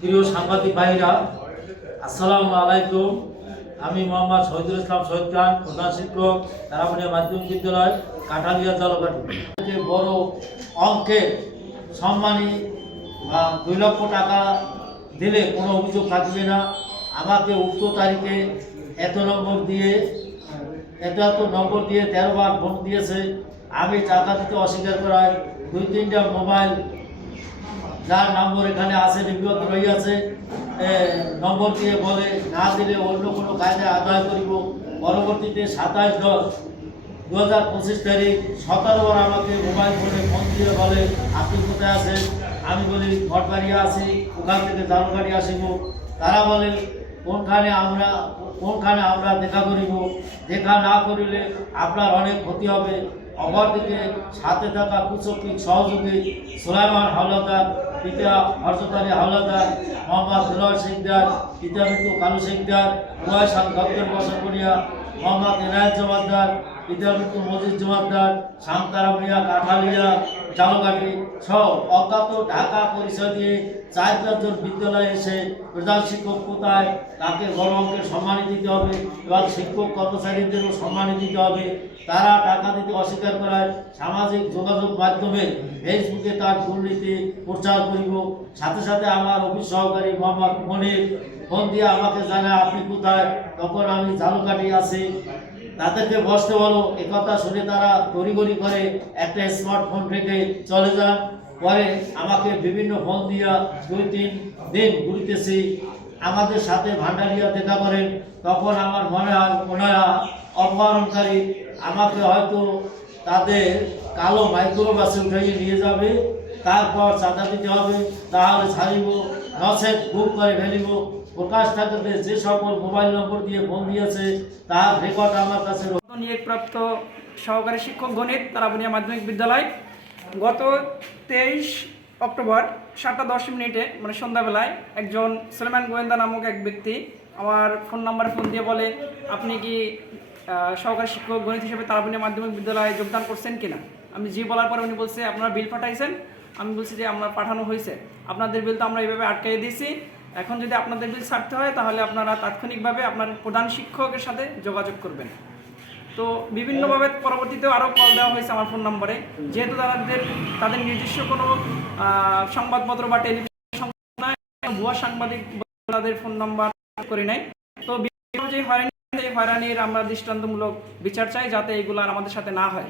প্রিয় সাংবাদিক ভাইরা, আসসালামু আলাইকুম। আমি মোহাম্মদ শহীদুল ইসলাম শহীদ খান, প্রধান শিক্ষক, তারাবাড়িয়া মাধ্যমিক বিদ্যালয়, কাঠালিয়া জলকাঠি। বড় অঙ্কের সম্মানী 2 লক্ষ টাকা দিলে কোনো অভিযোগ থাকবে না। আমাকে উক্ত তারিখে এত নম্বর দিয়ে 13 বার ফোন দিয়েছে। আমি টাকা দিতে অস্বীকার করায় 2-3টা মোবাইল, যার নম্বর এখানে আছে, লিপিবদ্ধ রয়েছে, নম্বর দিয়ে বলে না দিলে অন্য কোনো কায়দায় আদায় করিব। পরবর্তীতে 27/10/2025 তারিখ 17 বার আমাকে মোবাইল ফোনে ফোন দিয়ে বলে আপনি কোথায় আছেন। আমি বলি ঘটবাড়িয়া আছি, ওখান থেকে জালগাড়ি আসিব। তারা বলে কোনখানে আমরা দেখা করিব, দেখা না করিলে আপনার অনেক ক্ষতি হবে। অপরদিকে সাথে থাকা কুচক্রী সহযোগী সুলাইমান হাওলাদার, পিতা হরজত আলী হাওলাদার, মোহাম্মদ দিলওয়ার শিকদার, পিতা মৃত্যু কালু শিকদার, উভয় দপ্তর বসরপুরিয়া, মোহাম্মদ এনায়েত জমাদ্দার, পিতা মৃত্যু মজিদ জমাদ্দার, সামতারামিয়া কাঠালিয়া জালকাঠি সহ অজ্ঞাত ঢাকা পরিচয় দিয়ে 4-5 জন বিদ্যালয়ে এসে প্রধান শিক্ষক কোথায় তাকে বড় অঙ্কের সম্মানী দিতে হবে এবং শিক্ষক কর্মচারীদেরও সম্মানী দিতে হবে। তারা টাকা দিতে অস্বীকার করায় সামাজিক যোগাযোগ মাধ্যমে ফেসবুকে তার দুর্নীতি প্রচার করিব। সাথে সাথে আমার অফিস সহকারী মোহাম্মদ মনির ফোন দিয়ে আমাকে জানায় আপনি কোথায়। তখন আমি জালকাঠি আছি, তাদেরকে বসতে বলো। একথা শুনে তারা তড়িঘড়ি করে একটা স্মার্টফোন রেখে চলে যান। পরে আমাকে বিভিন্ন ফোন দিয়া 2-3 দিন ঘুরতেছি। আমাদের সাথে ভান্ডারিয়া দেখা করেন। তখন আমার মনে হয় ওনারা অপহরণকারী, আমাকে হয়তো তাদের কালো মাইক্রোবাসে উঠাইয়ে নিয়ে যাবে, তারপর চাঁদা দিতে হবে, তাহলে ছাড়িব, নচেত বুক করে ফেলিব। প্রকাশ থাকতে যে সকল মোবাইল নম্বর দিয়ে ফোন দিয়েছে তার রেকর্ড আমার কাছে। নিয়োগপ্রাপ্ত সহকারী শিক্ষক গণিত, তারাবাড়িয়া মাধ্যমিক বিদ্যালয়, গত 23 অক্টোবর 7:10 মানে সন্ধ্যাবেলায় একজন সুলেমান গোয়েন্দা নামক এক ব্যক্তি আমার ফোন নাম্বারে ফোন দিয়ে বলে আপনি কি সহকারী শিক্ষক গণিত হিসেবে তারাবাড়িয়া মাধ্যমিক বিদ্যালয়ে যোগদান করছেন কিনা। আমি জি বলার পরে উনি বলছে আপনারা বিল পাঠাইছেন। আমি বলছি যে আমরা পাঠানো হয়েছে, আপনাদের বিল তো আমরা এইভাবে আটকাইয়ে দিয়েছি, এখন যদি আপনাদের বিল ছাড়তে হয় তাহলে আপনারা তাৎক্ষণিকভাবে আপনার প্রধান শিক্ষকের সাথে যোগাযোগ করবেন। তো বিভিন্নভাবে পরবর্তীতেও আরও কল দেওয়া হয়েছে আমার ফোন নম্বরে, যেহেতু তাদের নিজস্ব কোনো সংবাদপত্র বা টেলিভিশন ভুয়া সাংবাদিক তাদের ফোন নাম্বার করে নাই। তো বিভিন্ন যে হয়রানির আমরা দৃষ্টান্তমূলক বিচার চাই, যাতে এগুলো আর আমাদের সাথে না হয়।